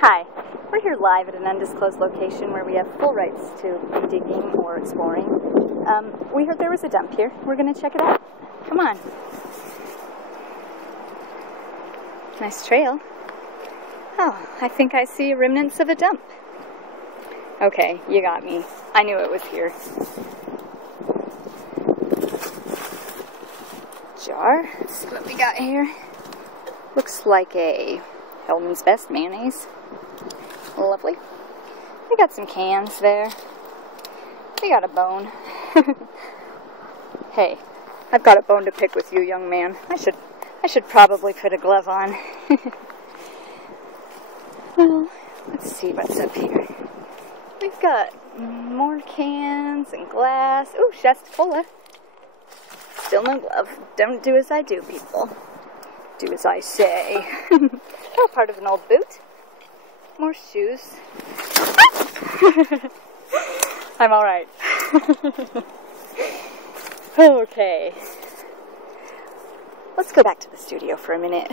Hi, we're here live at an undisclosed location where we have full rights to be digging or exploring. We heard there was a dump here. We're going to check it out. Come on. Nice trail. Oh, I think I see remnants of a dump. Okay, you got me. I knew it was here. Jar. Let's see what we got here. Looks like a Hellman's Best mayonnaise. Lovely. We got some cans there. We got a bone. Hey, I've got a bone to pick with you, young man. I should probably put a glove on. Well, let's see what's up here. We've got more cans and glass. Ooh, Shasta Cola. Still no glove. Don't do as I do, people. Do as I say. Oh, part of an old boot. More shoes. I'm alright. Okay. Let's go back to the studio for a minute.